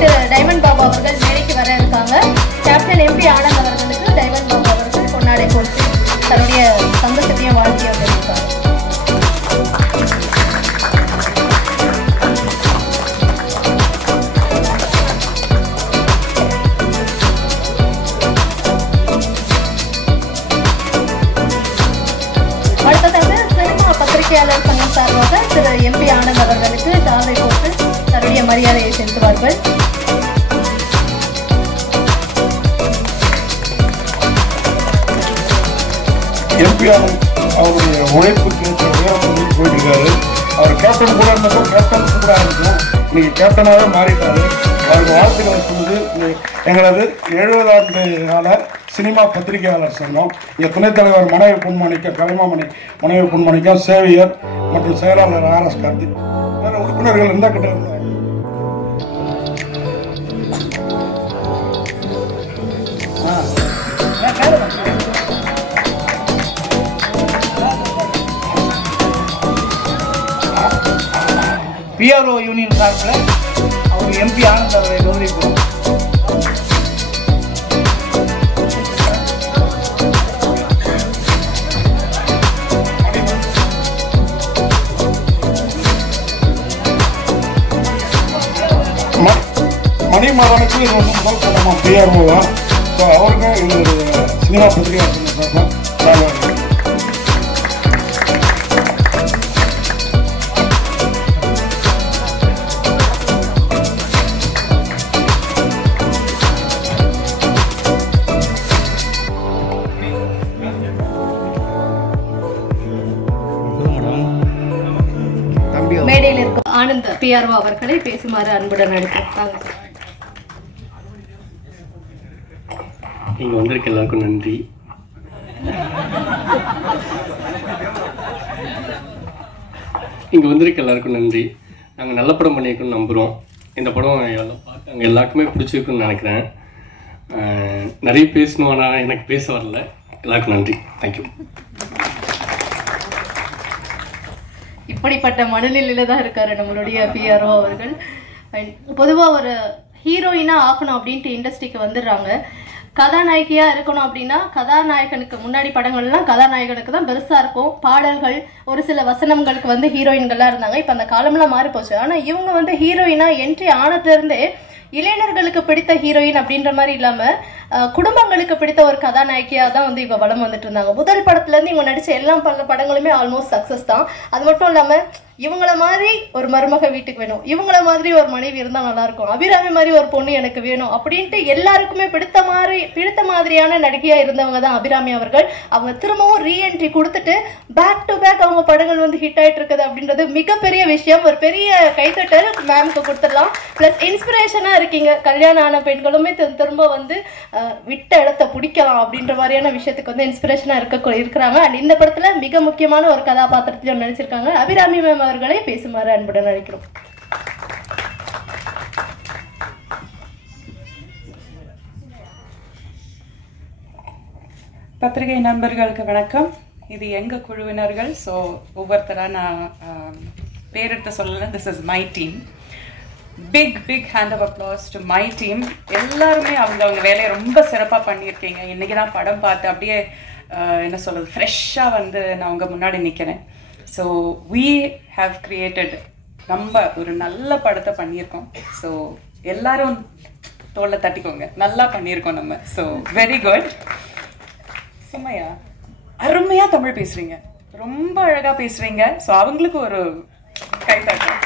திரு diamond Babu அவர்கள் மேடைக்கு வர இருக்காங்க. கேப்டன் எம்பி ஆனந்த் அவர்களுக்கு டைமண்ட் பாபு அவர்கள் பொன்னாடை போட்டு தன்னுடைய சந்தோஷத்தையும் வாழ்க்கையும் தெரிவித்தார். அடுத்ததாக சினிமா பத்திரிகையாளர் சங்கம் சார்பாக திரு எம்பி ஆனந்த் அவர்களுக்கு சாலை போட்டு தன்னுடைய மரியாதையை செலுத்துவார்கள். எம்பி ஆனந்த் அவருடைய உழைப்புக்கு போயிட்டு அவர் கேப்டன் கூட இருந்தப்போ கேப்டன் கூட இருக்கும், இன்னைக்கு கேப்டனாகவே மாறிட்டாரு. அவருக்கு வாழ்த்துக்களை சொல்லுது எங்களது 70 ஆண்டு கால சினிமா பத்திரிகையாளர் சங்கம். இங்கே துணைத் தலைவர் மனைவி பொன்மணிக்கம், கலைமாமணி மனைவி பொன்மணிக்கம், சேவியர் மற்றும் செயலாளர் RS கார்த்திக், வேறு உறுப்பினர்கள் எந்த கிட்ட இருந்தாங்க. PRO யூனியன் சார்பில் அவர் எம்பி ஆனந்த் அவரை கௌரவிப்போம். மணிமகனுக்கு இது வந்து முதல் படமாக PRO தான். ஸோ அவருக்கும் எங்களுடைய சினிமா பத்திரிகையாளர் சார்பாக மேடையில் இருக்கும் ஆனந்த் PRO அவர்களை பேசுமாறு அன்புடன் அழைக்கிறாங்க. இங்க வந்திருக்க எல்லாருக்கும் நன்றி. நாங்கள் நல்ல படம் பண்ணியிருக்கோம்னு நம்புகிறோம். இந்த படம் எல்லாம் பார்த்து அங்கே எல்லாருக்குமே பிடிச்சிருக்குன்னு நினைக்கிறேன். நிறைய பேசணும், ஆனால் எனக்கு பேச வரல. எல்லாருக்கும் நன்றி. தேங்க்யூ. இப்படிப்பட்ட மனநிலையில தான் இருக்காரு நம்மளுடைய PRO அவர்கள். பொதுவாக ஒரு ஹீரோயினா ஆக்கணும் அப்படின்ட்டு இண்டஸ்ட்ரிக்கு வந்துடுறாங்க. கதாநாயகியா இருக்கணும் அப்படின்னா கதாநாயகனுக்கு முன்னாடி படங்கள்லாம் கதாநாயகனுக்கு தான் பெருசா இருக்கும். பாடல்கள், ஒரு சில வசனங்களுக்கு வந்து ஹீரோயின்கள்லாம் இருந்தாங்க. இப்போ அந்த காலம்லாம் மாறி போச்சு. ஆனால் இவங்க வந்து ஹீரோயினா என்ட்ரி ஆனதுல இருந்தே இளைஞர்களுக்கு பிடித்த ஹீரோயின் அப்படின்ற மாதிரி இல்லாம குடும்பங்களுக்கு பிடித்த ஒரு கதாநாயகியா தான் வந்து இவ வளம் வந்துட்டு இருந்தாங்க. முதல் படத்துல இருந்து இவங்க நடிச்ச எல்லா படங்களுமே ஆல்மோஸ்ட் சக்சஸ் தான். அது மட்டும் இல்லாம இவங்கள மாதிரி ஒரு மருமக வீட்டுக்கு வேணும், இவங்கள மாதிரி ஒரு மனைவி இருந்தா நல்லா இருக்கும், அபிராமி மாதிரி ஒரு பொண்ணு எனக்கு வேணும் அப்படின்ட்டு எல்லாருக்குமே பிடித்த மாதிரியான நடிகையா இருந்தவங்க தான் அபிராமி அவர்கள். அவங்க திரும்பவும் ரீஎன்ட்ரி கொடுத்துட்டு பேக் டு பேக் அவங்க படங்கள் வந்து ஹிட் ஆயிட்டு இருக்குது அப்படின்றது மிகப்பெரிய விஷயம். ஒரு பெரிய கைத்தட்டல் மேம்க்கு கொடுத்துடலாம். பிளஸ் இன்ஸ்பிரேஷனா இருக்கீங்க. கல்யாணம் ஆன பெண்களுமே திரும்ப வந்து விட்ட இடத்த பிடிக்கலாம் அப்படின்ற மாதிரியான விஷயத்துக்கு வந்து இன்ஸ்பிரேஷனா இருக்கிறாங்க. அண்ட் இந்த படத்துல மிக முக்கியமான ஒரு கதாபாத்திரத்திலும் நடிச்சிருக்காங்க. அபிராமி மேம் அவர்களை பேசுமாறு அன்புடன் அழைக்கிறோம். பத்திரிகை நண்பர்களுக்கு வணக்கம். இது எங்க குழுவினர்கள். ஸோ ஒவ்வொருத்தராக நான் பேரெடுத்து சொல்லலை. This is my team. Big hand of applause to my team. எல்லாருமே அவங்க வேலையை ரொம்ப சிறப்பாக பண்ணியிருக்கீங்க. இன்றைக்கி தான் படம் பார்த்து அப்படியே என்ன சொல்கிறது, ஃப்ரெஷ்ஷாக வந்து நான் உங்கள் முன்னாடி நிற்கிறேன். ஸோ we have created நம்ம ஒரு நல்ல படத்தை பண்ணியிருக்கோம். ஸோ எல்லாரும் தோலை தட்டிக்கோங்க, நல்லா பண்ணியிருக்கோம் நம்ம. So very good. சுமையா அருமையாக தமிழ் பேசுகிறீங்க, ரொம்ப அழகாக பேசுகிறீங்க. ஸோ அவங்களுக்கு ஒரு கைத்தட்டம்.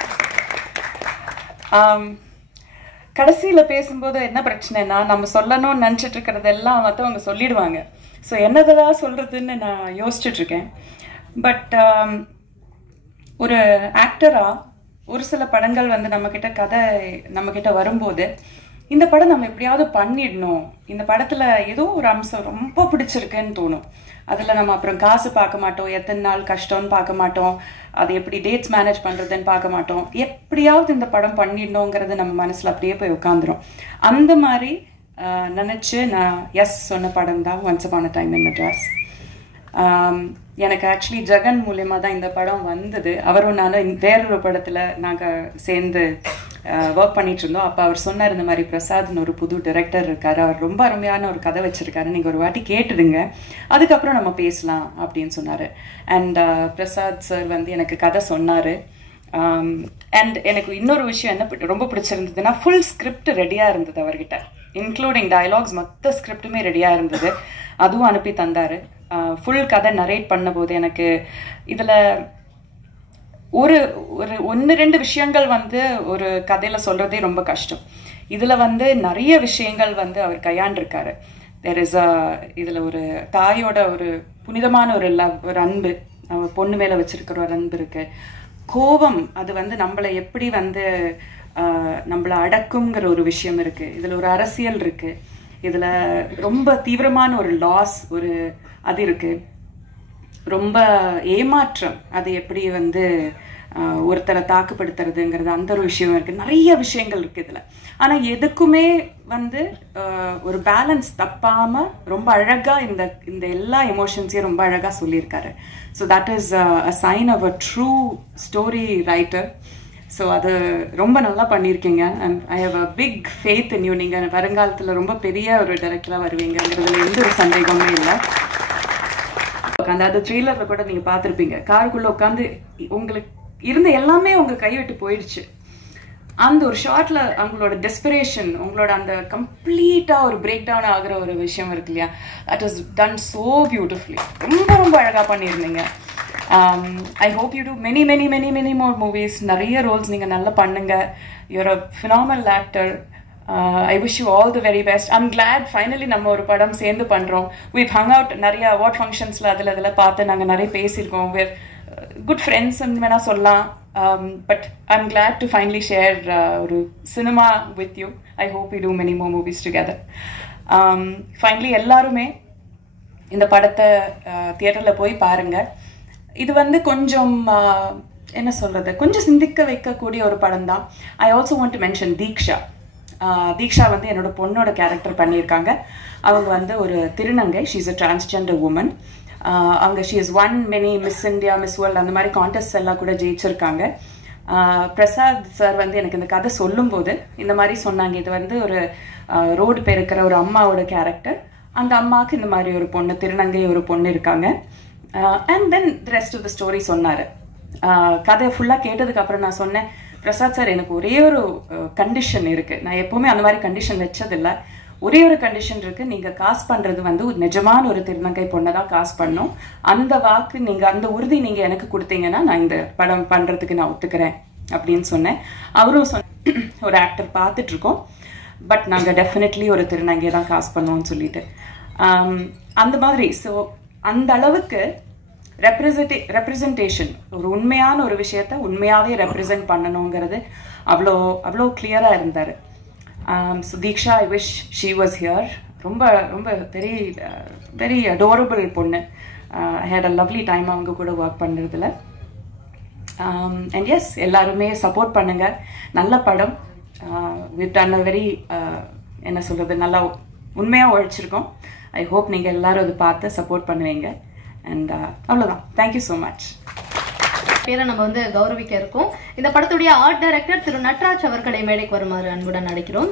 கடைசியில் பேசும்போது என்ன பிரச்சனைனா, நம்ம சொல்லணும்னு நினச்சிட்டு இருக்கிறதெல்லாம் மற்றவங்க சொல்லிடுவாங்க. ஸோ என்னதான் சொல்கிறதுன்னு நான் யோசிச்சுட்ருக்கேன். பட் ஒரு ஆக்டராக ஒரு சில படங்கள் வந்து நம்மக்கிட்ட வரும்போது இந்த படம் நம்ம எப்படியாவது பண்ணிடணும், இந்த படத்தில் ஏதோ ஒரு அம்சம் ரொம்ப பிடிச்சிருக்குன்னு தோணும். அதில் நம்ம அப்புறம் காசு பார்க்க மாட்டோம், எத்தனை நாள் கஷ்டம்னு பார்க்க மாட்டோம், அது எப்படி டேட்ஸ் மேனேஜ் பண்ணுறதுன்னு பார்க்க மாட்டோம். எப்படியாவது இந்த படம் பண்ணிடணுங்கிறது நம்ம மனசில் அப்படியே போய் உட்காந்துரும். அந்த மாதிரி நினச்சி நான் எஸ் சொன்ன படம் தான் ஒன்ஸ் அப்பான் அ டைம் இன் மெட்ராஸ். எனக்கு ஆக்சுவலி ஜெகன் மூலயமா தான் இந்த படம் வந்தது. அவரும் நானும் வேறொரு படத்தில் நாங்கள் சேர்ந்து ஒர்க் பண்ணிட்டு இருந்தோம். அப்போ அவர் சொன்னார், இந்த மாதிரி பிரசாத்னு ஒரு புது டைரக்டர் இருக்காரு, அவர் ரொம்ப அருமையான ஒரு கதை வச்சிருக்காரு, நீங்கள் ஒரு வாட்டி கேட்டுடுங்க, அதுக்கப்புறம் நம்ம பேசலாம் அப்படின்னு சொன்னார். அண்ட் பிரசாத் சார் வந்து எனக்கு கதை சொன்னார். அண்ட் எனக்கு இன்னொரு விஷயம் என்ன ரொம்ப பிடிச்சிருந்ததுன்னா, ஃபுல் ஸ்கிரிப்ட் ரெடியாக இருந்தது அவர்கிட்ட, இன்க்ளூடிங் டயலாக்ஸ், மொத்த ஸ்கிரிப்டுமே ரெடியாக இருந்தது. அதுவும் அனுப்பி தந்தார். ஃபுல் கதை நரேட் பண்ணும்போது எனக்கு இதில் ஒரு ஒரு 1-2 விஷயங்கள் வந்து ஒரு கதையில் சொல்கிறதே ரொம்ப கஷ்டம். இதில் வந்து நிறைய விஷயங்கள் வந்து அவர் கையாண்டிருக்காரு. இதில் ஒரு தாயோட ஒரு புனிதமான ஒரு ஒரு அன்பு, பொண்ணு மேலே வச்சிருக்கிற ஒரு அன்பு இருக்கு. கோபம், அது வந்து நம்மளை எப்படி வந்து நம்மளை அடக்குங்கிற ஒரு விஷயம் இருக்கு. இதில் ஒரு அரசியல் இருக்கு. இதில் ரொம்ப தீவிரமான ஒரு லாஸ் ஒரு அது இருக்கு. ரொம்ப ஏமாற்றம், அது எப்படி வந்து ஒருத்தரை தாக்குப்படுத்துறதுங்கிறது அந்த ஒரு விஷயம் இருக்கு. நிறைய விஷயங்கள் இருக்கு இதில். ஆனால் எதுக்குமே வந்து ஒரு பேலன்ஸ் தப்பாம ரொம்ப அழகா இந்த எல்லா எமோஷன்ஸையும் ரொம்ப அழகா சொல்லியிருக்காரு. So that is a sign of a true story writer. ஸோ அது ரொம்ப நல்லா பண்ணியிருக்கீங்க. And I have a big faith in you. நீங்கள் வருங்காலத்தில் ரொம்ப பெரிய ஒரு டைரக்டராக வருவீங்கிறதுல எந்த ஒரு சந்தேகமே இல்லை. அந்த ட்ரெய்லர்ல கூட நீங்க பார்த்துருப்பீங்க, காருக்குள்ள உட்காந்து உங்களுக்கு இருந்த எல்லாமே உங்க கைவிட்டு போயிடுச்சு. அந்த ஒரு ஷார்ட்ல அவங்களோட டெஸ்பிரேஷன், உங்களோட அந்த கம்ப்ளீட்டா ஒரு பிரேக் டவுன் ஆகுற ஒரு விஷயம் இருக்கு இல்லையா, that is done so beautifully. ரொம்ப ரொம்ப அழகா பண்ணியிருந்தீங்க. I hope you do many many many many more movies. நிறைய ரோல்ஸ் நீங்க நல்லா பண்ணுங்க. You're a phenomenal actor. I wish you all the very best. I'm glad finally நம்ம ஒரு படம் சேர்ந்து பண்றோம். We've hung out நிறைய அவார்ட் ஃபங்க்ஷன்ஸ்ல அதில் பார்த்து நாங்கள் நிறைய பேசியிருக்கோம். We're good friends வேணா சொல்லலாம். But I'm glad to finally share ஒரு cinema with you. I hope we do many more movies together. Finally எல்லாருமே இந்த படத்தை தியேட்டர்ல போய் பாருங்க. இது வந்து கொஞ்சம் என்ன சொல்றது, கொஞ்சம் சிந்திக்க வைக்கக்கூடிய ஒரு படம் தான். I also want to mention தீக்ஷா வந்து என்னோட பொண்ணோட கேரக்டர் பண்ணியிருக்காங்க. அவங்க வந்து ஒரு திருநங்கை. She is a transgender woman. அவங்க she is one many Miss India, Miss World அந்த மாதிரி கான்டெஸ்ட் எல்லாம் கூட ஜெயிச்சிருக்காங்க. பிரசாத் சார் வந்து எனக்கு இந்த கதை சொல்லும்போது இந்த மாதிரி சொன்னாங்க, இது வந்து ஒரு ரோடு பெருக்கிற ஒரு அம்மாவோட கேரக்டர். அந்த அம்மாவுக்கு இந்த மாதிரி ஒரு பொண்ணு, திருநங்கை ஒரு பொண்ணு இருக்காங்க. And then the rest of the story சொன்னார். கதையை ஃபுல்லாக கேட்டதுக்கு அப்புறம் நான் சொன்னேன், பிரசாத் சார் எனக்கு ஒரே ஒரு கண்டிஷன் இருக்கு. நான் எப்பவுமே அந்த மாதிரி கண்டிஷன் வச்சதில்லை. ஒரே ஒரு கண்டிஷன் இருக்கு. நீங்க காசு பண்றது வந்து நிஜமான ஒரு திருநங்கை பொண்ணை தான் காசு பண்ணும். அந்த வாக்கு நீங்க, அந்த உறுதி நீங்க எனக்கு கொடுத்தீங்கன்னா நான் இந்த படம் பண்றதுக்கு நான் ஒத்துக்கிறேன் அப்படின்னு சொன்னேன். அவரும் ஒரு ஆக்டர் பார்த்துட்டு இருக்கோம், பட் நாங்கள் டெஃபினெட்லி ஒரு திருநங்கையை தான் காசு பண்ணுவோம்னு சொல்லிட்டு அந்த மாதிரி. ஸோ அந்த அளவுக்கு ரெப்ரசன்டேஷன், ஒரு உண்மையான ஒரு விஷயத்த உண்மையாகவே ரெப்ரசன்ட் பண்ணணுங்கிறது அவ்வளோ அவ்வளோ கிளியராக இருந்தார். So Diksha, I wish she was here. ரொம்ப ரொம்ப வெரி வெரி அடோரபிள் பொண்ணு. ஐ ஹேட் அ லவ்லி டைம் அவங்க கூட ஒர்க் பண்ணுறதுல. அண்ட் எஸ், எல்லாருமே சப்போர்ட் பண்ணுங்க. நல்ல படம். வித் டன் அ வெரி என்ன சொல்கிறது, நல்லா உண்மையாக உழைச்சிருக்கோம். ஐ ஹோப் நீங்கள் எல்லாரும் அதை பார்த்து சப்போர்ட் பண்ணுவீங்க. அண்ட் அவ்வளோதான். Thank you so much. பேரை நம்ம வந்து கௌரவிக்க இருக்கோம். இந்த படத்துடைய ஆர்ட் டைரக்டர் திரு நட்ராஜ் அவர்களை மேடைக்கு வருமாறு அன்புடன் அழைக்கிறோம்.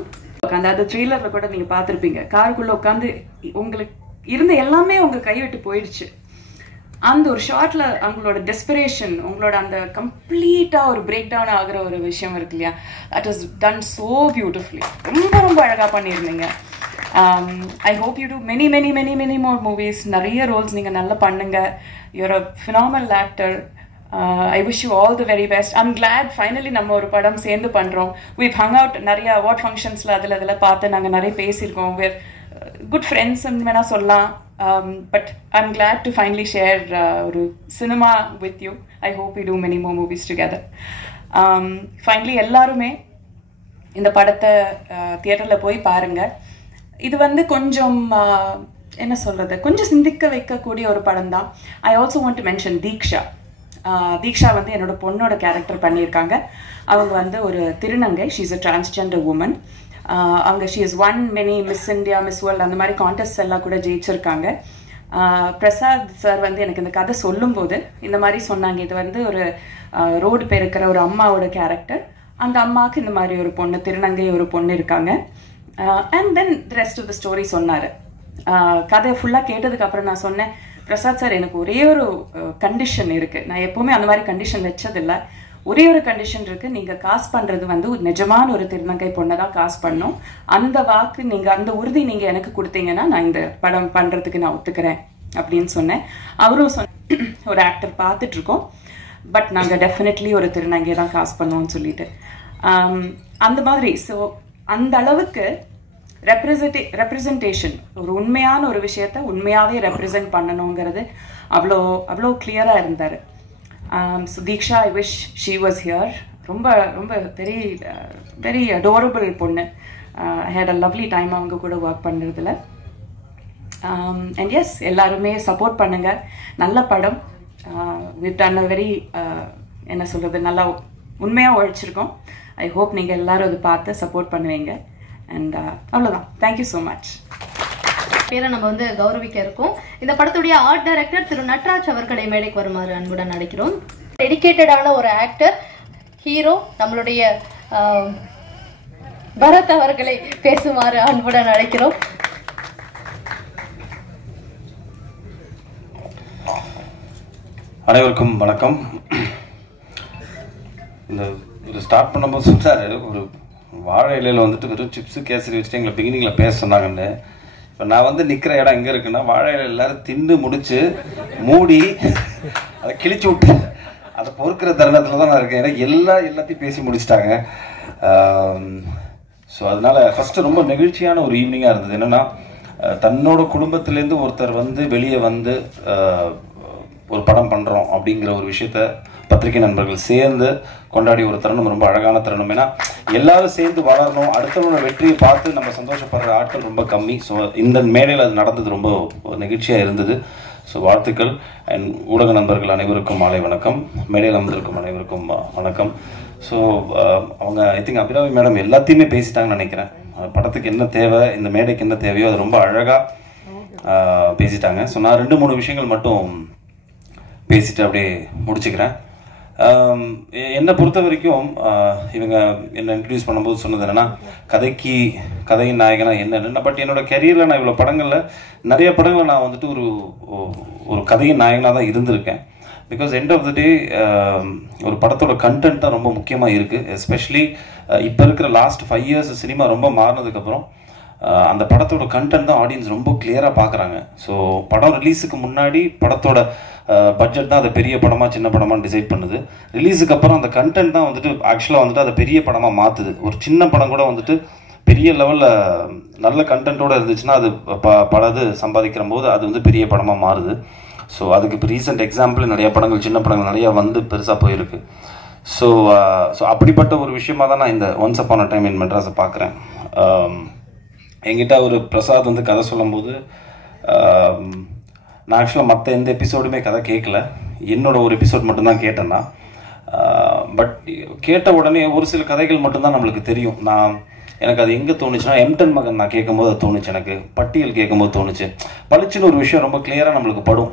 அந்த ட்ரெய்லர்ல கூட நீங்க பார்த்துருப்பீங்க, காருக்குள்ள உட்காந்து உங்களுக்கு இருந்த எல்லாமே உங்க கைவிட்டு போயிடுச்சு. அந்த ஒரு ஷார்ட்ல அவங்களோட டெஸ்பிரேஷன், உங்களோட அந்த கம்ப்ளீட்டா ஒரு பிரேக் டவுன் ஆகுற ஒரு விஷயம் இருக்கு இல்லையா, that is done so beautifully. ரொம்ப ரொம்ப அழகா பண்ணியிருந்தீங்க. I hope you do many many many many more movies. நிறைய ரோல்ஸ் நீங்க நல்லா பண்ணுங்க. You're a phenomenal actor. I wish you all the very best. I'm glad finally நம்ம ஒரு படம் சேர்ந்து பண்றோம். We've hung out நிறைய அவார்ட் ஃபங்க்ஷன்ஸ்ல அதில் பார்த்து நாங்கள் நிறைய பேசியிருக்கோம். We're good friends வேணா சொல்லலாம். But I'm glad to finally share ஒரு cinema with you. I hope we do many more movies together. Finally எல்லாருமே இந்த படத்தை தியேட்டர்ல போய் பாருங்க. இது வந்து கொஞ்சம் என்ன சொல்றது, கொஞ்சம் சிந்திக்க வைக்கக்கூடிய ஒரு படம் தான். I also want to mention Diksha வந்து என்னோட பொண்ணோட கேரக்டர் பண்ணியிருக்காங்க. அவங்க வந்து ஒரு திருநங்கை. She is a transgender woman. அவங்க she is one many Miss India, Miss World அந்த மாதிரி கான்டெஸ்ட் எல்லாம் கூட ஜெயிச்சிருக்காங்க. பிரசாத் சார் வந்து எனக்கு இந்த கதை சொல்லும்போது இந்த மாதிரி சொன்னாங்க, இது வந்து ஒரு ரோடு பெருக்கிற ஒரு அம்மாவோட கேரக்டர். அந்த அம்மாவுக்கு இந்த மாதிரி ஒரு பொண்ணு, திருநங்கை ஒரு பொண்ணு இருக்காங்க. And then rest of the story சொன்னார். கதை ஃபுல்லாக கேட்டதுக்கப்புறம் நான் சொன்னேன், பிரசாத் சார் எனக்கு ஒரே ஒரு கண்டிஷன் இருக்குது, நான் எப்போவுமே அந்த மாதிரி கண்டிஷன் வச்சதில்லை, ஒரே ஒரு கண்டிஷன் இருக்குது, நீங்கள் காசு பண்ணுறது வந்து நிஜமான ஒரு திருநங்கை பொண்ணை தான் காசு பண்ணணும், அந்த வாக்கு நீங்கள், அந்த உறுதி நீங்கள் எனக்கு கொடுத்தீங்கன்னா நான் இந்த படம் பண்ணுறதுக்கு நான் ஒத்துக்கிறேன் அப்படின்னு சொன்னேன். அவரும் ஒரு ஆக்டர் பார்த்துட்ருக்கோம், பட் நாங்கள் டெஃபினெட்லி ஒரு திருநங்கை தான் காசு பண்ணுவோம்னு சொல்லிட்டு அந்த மாதிரி. ஸோ அந்த அளவுக்கு ரெப்ரசன்டேஷன், ஒரு உண்மையான ஒரு விஷயத்த உண்மையாகவே ரெப்ரசன்ட் பண்ணணுங்கிறது அவ்வளோ அவ்வளோ கிளியராக இருந்தார். So Diksha, I wish she was here. ரொம்ப ரொம்ப வெரி வெரி அடோரபிள் பொண்ணு. ஐ ஹேட் அ லவ்லி டைம் அவங்க கூட ஒர்க் பண்ணுறதுல. அண்ட் எஸ், எல்லாருமே சப்போர்ட் பண்ணுங்க. நல்ல படம். we've done a very என்ன சொல்கிறது, நல்லா உண்மையாக உழைச்சிருக்கோம். ஐ ஹோப் நீங்கள் எல்லாரும் அதை பார்த்து சப்போர்ட் பண்ணுவீங்க. அண்ட் அவ்வளோதான். Thank you so much. பேரை நம்ம வந்து கௌரவிக்க இருக்கோம். இந்த படத்துடைய ஆர்ட் டைரக்டர் திரு நட்ராஜ் அவர்களை மேடைக்கு வருமாறு அன்புடன் அழைக்கிறோம். டெடிகேட்டடான ஒரு ஆக்டர், ஹீரோ நம்மளுடைய பரத் அவர்களை பேசுமாறு அன்புடன் அழைக்கிறோம். அனைவருக்கும் வணக்கம். இந்த ஒரு ஸ்டார்ட் பண்ணும்போது சொன்னார், ஒரு வாழை இலையில் வந்துட்டு வெறும் சிப்ஸு கேசரி வச்சுட்டு எங்களை பிகினிங்கில் பேச சொன்னாங்கன்னு. இப்போ நான் வந்து நிற்கிற இடம் எங்கே இருக்குன்னா, வாழை இலையில் எல்லாரும் திண்டு முடிச்சு மூடி அதை கிழிச்சு விட்டு அதை பொறுக்கிற தருணத்தில் தான் நான் இருக்கேன். ஏன்னா எல்லாத்தையும் பேசி முடிச்சிட்டாங்க. ஸோ அதனால் ஃபஸ்ட்டு ரொம்ப நெகிழ்ச்சியான ஒரு ஈவினிங்காக இருந்தது. என்னென்னா, தன்னோட குடும்பத்திலேருந்து ஒருத்தர் வந்து வெளியே வந்து ஒரு படம் பண்ணுறோம் அப்படிங்கிற ஒரு விஷயத்த பத்திரிகை நண்பர்கள் சேர்ந்து கொண்டாடி ஒரு தருணம் ரொம்ப அழகான தருணம். ஏன்னா எல்லாரும் சேர்ந்து வளரணும், அடுத்தவங்களோட வெற்றியை பார்த்து நம்ம சந்தோஷப்படுற ஆட்கள் ரொம்ப கம்மி. ஸோ இந்த மேடையில் அது நடந்தது ரொம்ப நெகிழ்ச்சியாக இருந்தது. ஸோ வாழ்த்துக்கள். அண்ட் ஊடக நண்பர்கள் அனைவருக்கும் மாலை வணக்கம். மேடையில் அமர்ந்திருக்கும் அனைவருக்கும் வணக்கம். ஸோ அவங்க ஐ திங்க் அபிராமி மேடம் எல்லாத்தையுமே பேசிட்டாங்கன்னு நினைக்கிறேன். படத்துக்கு என்ன தேவை, இந்த மேடைக்கு என்ன தேவையோ அது ரொம்ப அழகாக பேசிட்டாங்க. ஸோ நான் 2-3 விஷயங்கள் மட்டும் பேசிட்டு அப்படியே முடிச்சுக்கிறேன். என்னை பொறுத்த வரைக்கும் இவங்க என்னை இன்ட்ரடியூஸ் பண்ணும்போது சொன்னது என்னென்னா, கதையின் நாயகனா என்னென்னு. பட் என்னோட கெரியரில் நான் இவ்வளோ படங்களில் நிறைய படங்கள் நான் வந்துட்டு ஒரு கதையின் நாயகனாக தான் இருந்திருக்கேன். பிகாஸ் எண்ட் ஆஃப் த டே ஒரு படத்தோட கண்டென்ட் தான் ரொம்ப முக்கியமாக இருக்குது. எஸ்பெஷலி இப்போ இருக்கிற லாஸ்ட் 5 years சினிமா ரொம்ப மாறினதுக்கப்புறம் அந்த படத்தோட கண்டென்ட் தான் ஆடியன்ஸ் ரொம்ப கிளியராக பார்க்குறாங்க. ஸோ படம் ரிலீஸுக்கு முன்னாடி படத்தோட பட்ஜெட் தான் அதை பெரிய படமாக சின்ன படமாக டிசைட் பண்ணுது. ரிலீஸுக்கு அப்புறம் அந்த கண்டென்ட் தான் வந்துட்டு ஆக்சுவலாக வந்துட்டு அதை பெரிய படமாக மாற்றுது. ஒரு சின்ன படம் கூட வந்துட்டு பெரிய லெவலில் நல்ல கண்டென்ட்டோடு இருந்துச்சுன்னா அது பலது சம்பாதிக்கிற போது அது வந்து பெரிய படமாக மாறுது. ஸோ அதுக்கு இப்போ ரீசெண்ட் எக்ஸாம்பிள் நிறைய படங்கள், சின்ன படங்கள் நிறையா வந்து பெருசாக போயிருக்கு. ஸோ அப்படிப்பட்ட ஒரு விஷயமாக தான் நான் இந்த once upon a time in மெட்ராஸை பார்க்குறேன். என்கிட்ட ஒரு பிரசாத் வந்து கதை சொல்லும்போது, நான் ஆக்சுவலாக மற்ற எந்த எபிசோடுமே கதை கேட்கல, என்னோட ஒரு எபிசோட் மட்டும்தான் கேட்டேன்னா. பட் கேட்ட உடனே ஒரு சில கதைகள் மட்டும்தான் நம்மளுக்கு தெரியும். எனக்கு அது எங்கே தோணுச்சுன்னா, எம்டன் மகன் நான் கேட்கும்போது அது தோணுச்சு, எனக்கு பட்டியல் கேட்கும்போது தோணுச்சு. பளிச்சுன்னு ஒரு விஷயம் ரொம்ப கிளியராக நம்மளுக்கு படும்,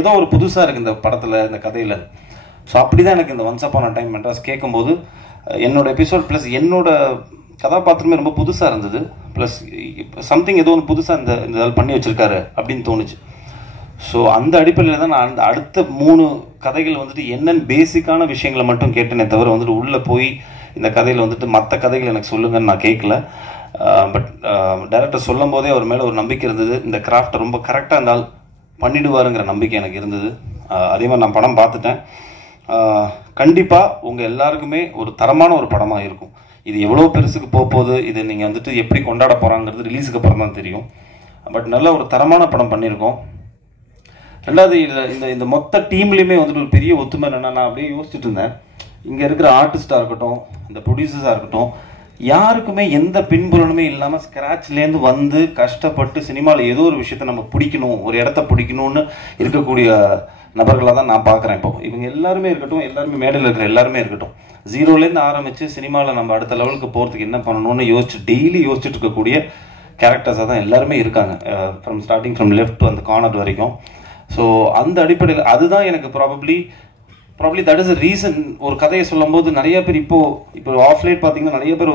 ஏதோ ஒரு புதுசாக இருக்குது இந்த படத்தில், இந்த கதையில். ஸோ அப்படி தான் எனக்கு இந்த once upon a time Madras கேட்கும்போது என்னோட எபிசோட் ப்ளஸ் என்னோட கதாபாத்திரமே ரொம்ப புதுசாக இருந்தது. ப்ளஸ் சம்திங் ஏதோ ஒன்று புதுசாக இந்த பண்ணி வச்சுருக்காரு அப்படின்னு தோணுச்சு. ஸோ அந்த அடிப்படையில் தான் நான் அந்த அடுத்த 3 கதைகள் வந்துட்டு என்னென்னு பேசிக்கான விஷயங்களை மட்டும் கேட்டேனே தவிர வந்துட்டு உள்ளே போய் இந்த கதையில் வந்துட்டு மற்ற கதைகள் எனக்கு சொல்லுங்கன்னு நான் கேட்கல. பட் டைரக்டர் சொல்லும் போதே அவர் மேலே ஒரு நம்பிக்கை இருந்தது, இந்த கிராஃப்டை ரொம்ப கரெக்டாக இருந்தால் பண்ணிடுவாருங்கிற நம்பிக்கை எனக்கு இருந்தது. அதே மாதிரி நான் படம் பார்த்துட்டேன். கண்டிப்பாக உங்கள் எல்லாருக்குமே ஒரு தரமான ஒரு படமாக இருக்கும். இது எவ்வளோ பெருசுக்கு போகுது, இது நீங்கள் வந்துட்டு எப்படி கொண்டாட போகிறாங்கிறது ரிலீஸுக்கு அப்புறம் தான் தெரியும். பட் நல்ல ஒரு தரமான படம் பண்ணியிருக்கோம். ரெண்டாவது, இந்த மொத்த டீம்லேயுமே வந்துட்டு ஒரு பெரிய ஒத்துமை என்னென்னா, நான் அப்படியே யோசிச்சுட்டு இருந்தேன், இங்கே இருக்கிற ஆர்டிஸ்டாக இருக்கட்டும், இந்த ப்ரொடியூசர்ஸாக இருக்கட்டும், யாருக்குமே எந்த பின்புலனுமே இல்லாமல் ஸ்க்ராட்ச்லேருந்து வந்து கஷ்டப்பட்டு சினிமாவில் ஏதோ ஒரு விஷயத்தை நம்ம பிடிக்கணும், ஒரு இடத்த பிடிக்கணும்னு இருக்கக்கூடிய நபர்களாக தான் நான் பார்க்குறேன். இப்போ இவங்க எல்லாருமே இருக்கட்டும், எல்லாருமே மேடையில் இருக்கிற எல்லாருமே இருக்கட்டும், 0லேருந்து ஆரம்பித்து சினிமாவில் நம்ம அடுத்த லெவலுக்கு போகிறதுக்கு என்ன பண்ணணும்னு டெய்லி யோசிச்சுட்டு இருக்கக்கூடிய கேரக்டர்ஸாக தான் எல்லாருமே இருக்காங்க. ஸ்டார்டிங் ஃப்ரம் லெஃப்ட் அந்த கார்னர் வரைக்கும். ஸோ அந்த அடிப்படையில் அதுதான் எனக்கு probably probably that is a reason. ஒரு கதையை சொல்லும் போது நிறைய பேர் இப்போ ஆஃப் லைட் பார்த்தீங்கன்னா நிறைய பேர்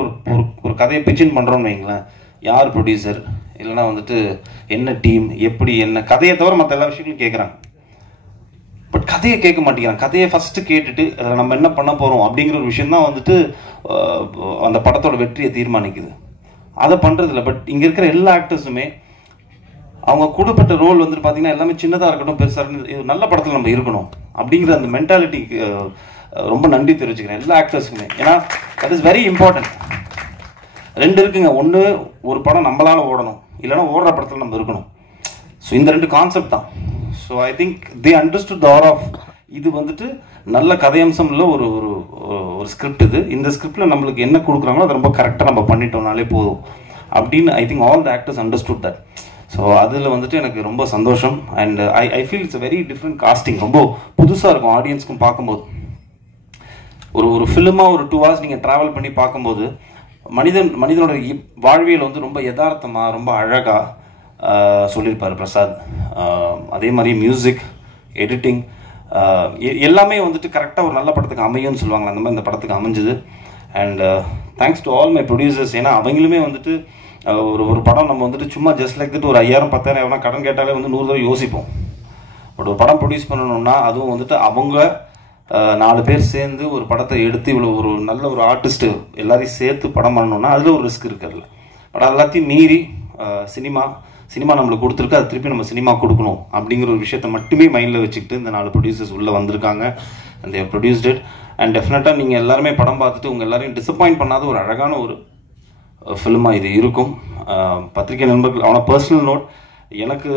ஒரு கதையை பிச்சின் பண்ணுறோன்னு வைங்களேன். யார் ப்ரொடியூசர், இல்லைன்னா வந்துட்டு என்ன டீம், எப்படி என்ன கதையை தவிர மற்ற எல்லா விஷயங்களும் கேட்குறாங்க. பட் கதையை கேட்க மாட்டேங்கிறாங்க. கதையை ஃபஸ்ட்டு கேட்டுட்டு அதில் நம்ம என்ன பண்ண போகிறோம் அப்படிங்கிற ஒரு விஷயம் தான் வந்துட்டு அந்த படத்தோட வெற்றியை தீர்மானிக்குது. அதை பண்ணுறதில்ல. பட் இங்கே இருக்கிற எல்லா ஆக்டர்ஸுமே அவங்க கூடப்பட்ட ரோல் வந்துட்டு பார்த்தீங்கன்னா எல்லாமே சின்னதாக இருக்கட்டும் பெருசாக இருக்கட்டும், நல்ல படத்தில் நம்ம இருக்கணும் அப்படிங்கிற அந்த மென்டாலிட்டிக்கு ரொம்ப நன்றி தெரிவிச்சுக்கிறேன் எல்லா ஆக்டர்ஸுக்குமே. ஏன்னா தட் இஸ் வெரி இம்பார்ட்டன்ட். 2 இருக்குங்க. ஒன்று, ஒரு படம் நம்மளால் ஓடணும், இல்லைன்னா ஓடுற படத்தில் நம்ம இருக்கணும். ஸோ இந்த 2 கான்செப்ட் தான். So I think they understood the art of இது வந்துட்டு நல்ல கதையம்சம் இல்லை, ஒரு ஒரு ஸ்கிரிப்ட் இது. இந்த ஸ்கிரிப்டில் நம்மளுக்கு என்ன கொடுக்குறாங்களோ அதை ரொம்ப கரெக்டாக நம்ம பண்ணிட்டோம்னாலே போதும் அப்படின்னு I think all the actors understood that. So அதில் வந்துட்டு எனக்கு ரொம்ப சந்தோஷம். And I feel it's a very different casting. ரொம்ப புதுசாக இருக்கும் ஆடியன்ஸ்க்கும் பார்க்கும்போது. ஒரு ஃபிலிமாக ஒரு 2 hours நீங்கள் ட்ராவல் பண்ணி பார்க்கும்போது மனிதனோட வாழ்வியல் வந்து ரொம்ப யதார்த்தமாக ரொம்ப அழகாக சொல்லியிருப்பார் பிரசாத். அதே மாதிரி மியூசிக், எடிட்டிங் எல்லாமே வந்துட்டு கரெக்டாக ஒரு நல்ல படத்துக்கு அமையும்னு சொல்லுவாங்களே, அந்த மாதிரி இந்த படத்துக்கு அமைஞ்சுது. And thanks to all my producers. ஏன்னா அவங்களுமே வந்துட்டு ஒரு படம் நம்ம வந்துட்டு சும்மா ஜஸ்ட் லைக் ஒரு 5000 10,000 எவ்வளோ கடன் கேட்டாலே வந்து 100 தடவை யோசிப்போம். பட் ஒரு படம் ப்ரொடியூஸ் பண்ணணும்னா அதுவும் வந்துட்டு அவங்க 4 பேர் சேர்ந்து ஒரு படத்தை எடுத்து இவ்வளோ ஒரு நல்ல ஒரு ஆர்டிஸ்ட்டு எல்லாரையும் சேர்த்து படம் பண்ணணும்னா அதில் ஒரு ரிஸ்க் இருக்குதுல்ல. பட் எல்லாத்தையும் மீறி சினிமா நம்மளுக்கு கொடுத்துருக்கு, அது திருப்பி நம்ம சினிமா கொடுக்கணும் அப்படிங்கிற ஒரு விஷயத்தை மட்டுமே மைண்டில் வச்சுக்கிட்டு இந்த 4 ப்ரொடியூசர்ஸ் உள்ளே வந்திருக்காங்க. And they produced it. And டெஃபினட்டாக நீங்கள் எல்லாருமே படம் பார்த்துட்டு உங்கள் எல்லாரையும் டிசப்பாயிண்ட் பண்ணாத ஒரு அழகான ஒரு ஃபிலிமாக இது இருக்கும். பத்திரிகை நண்பர்கள் அவனை பர்சனல் நோட், எனக்கு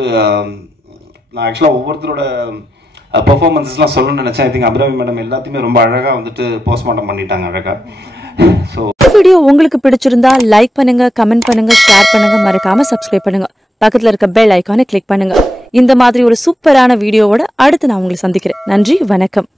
நான் ஆக்சுவலாக ஒவ்வொருத்தரோட பெர்ஃபார்மன்ஸஸ்லாம் சொல்லணும்னு நினச்சேன். ஐ திங்க் அபிராமி மேடம் எல்லாத்தையுமே ரொம்ப அழகாக வந்துட்டு போஸ்ட்மார்ட்டம் பண்ணிட்டாங்க அழகாக. ஸோ வீடியோ உங்களுக்கு பிடிச்சிருந்தா லைக் பண்ணுங்க, கமெண்ட் பண்ணுங்க, ஷேர் பண்ணுங்க, மறக்காம சப்ஸ்கிரைப் பண்ணுங்க. பக்கத்துல இருக்க பெல் ஐகானை கிளிக் பண்ணுங்க. இந்த மாதிரி ஒரு சூப்பரான வீடியோவோட அடுத்து நான் உங்களை சந்திக்கிறேன். நன்றி, வணக்கம்.